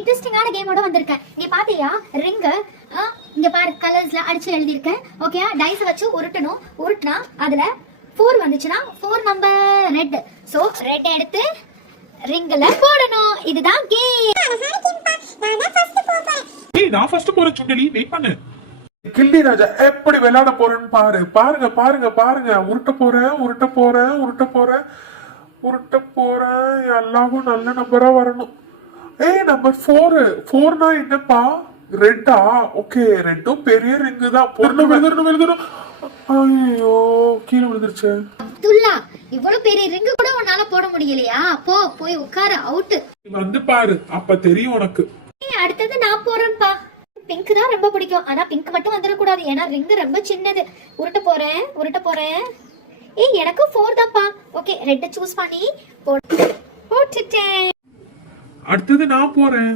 இன்ட்ரெஸ்டிங்கான கேமோட வந்திருக்கேன். இங்க பாத்தியா ரிங் இங்க பாரு கலர்ஸ்ல அடிச்சு எழுதி இருக்கேன். ஓகே டைஸ் வச்சு உருட்டணும். உருட்டுனா அதுல 4 வந்துச்சுன்னா 4 நம்பர் ரெட். சோ ரெட் எடுத்து ரிங்ல போடணும். இதுதான் கேம். நான் ஃபர்ஸ்ட் போறேன் சுண்டலி, வெயிட் பண்ணு. கில்லி ராஜா எப்படி விளையாட போறேன்னு பாரு. பாருங்க பாருங்க பாருங்க. உருட்ட போறேன் உருட்ட போறேன் உருட்ட போறேன் உருட்ட போறேன். எல்லாரும் நல்ல நம்பரா வரணும். நம்பர் 4. 4னா என்னப்பா? ரெட்டா? ஓகே ரெட்டும் பெரிய ரிங்கு தான். பொருளும் விழுதுறணும். ஐயோ கீழே விழுந்துருச்சு. அப்துல்லா இவ்வளவு பெரிய ரிங் கூட உன்னால போட முடியலையா? போய் உட்கார. அவுட். வந்து பாரு அப்ப தெரியும் உனக்கு. அடுத்தது நான் போறேன்ப்பா. பிங்க் தான் ரொம்ப பிடிக்கும். ஆனா பிங்க் மட்டும் வந்துடக்கூடாது, ஏன்னா ரிங் ரொம்ப சின்னது. உருட்ட போறேன். எனக்கு 4 தான்ப்பா. ஓகே ரெட் சூஸ் பண்ணி போட்டுட்டேன். அடுத்தது நான் போறேன்.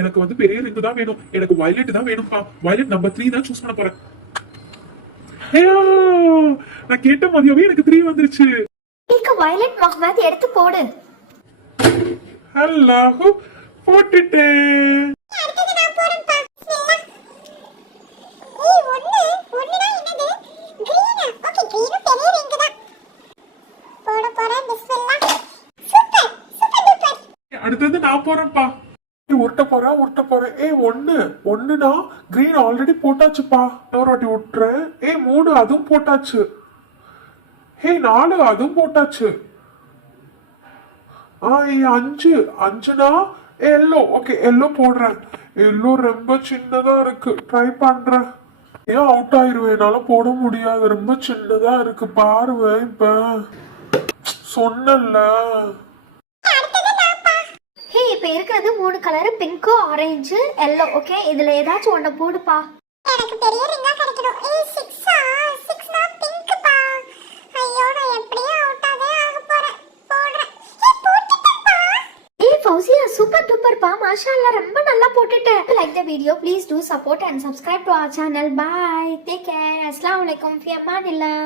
எனக்கு வந்து பெரிய ரிங் தான் வேணும். எனக்கு வயலட் தான் வேணும்பா. வயலட் நம்பர் 3 தான் சூஸ் பண்ண போறேன். நான் கேட்ட மாதிரியாவே எனக்கு 3 வந்துருச்சு. வயலட் முகமது எடுத்து போடு. அல்லாஹ் போட்டுட்டேன். அடுத்தது நான் போறேன்ப்பா. உருட்ட போறேன். 1னா கிரீன் ஆல்ரெடி போட்டாச்சுப்பா. இன்னொரு வாட்டி விட்டுறேன். 3 அதுவும் போட்டாச்சு. 4 அதுவும் போட்டாச்சு. 5னா எல்லோ. ஓகே எல்லோ போடுறேன். எல்லோ ரொம்ப சின்னதா இருக்கு. ட்ரை பண்றேன். அவுட் ஆயிருவேன். என்னால போட முடியாது, ரொம்ப சின்னதா இருக்கு. பாருவேன் இப்ப சொன்னல. இப்ப இருக்கிறது 3 colour, pink, orange, yellow. Okay இதுல ஏதாச்சும் ஒண்ணு போடுப்பா. எனக்கு பெரிய ரிங்கா கிடைக்கணும். 6னா பிங்க்பா. ஐயோ நான் எப்படியே அவுட் ஆக போறேன். போடுறேன். போட்டுட்டேன்ப்பா. ஃபௌசியா சூப்பர் டூப்பர்ப்பா. மாஷாஅல்லாஹ் ரொம்ப நல்லா போட்டுட்ட. Like the video, please do support and subscribe to our channel. Bye. Take care. Assalamu alaikum. Fi amanillah.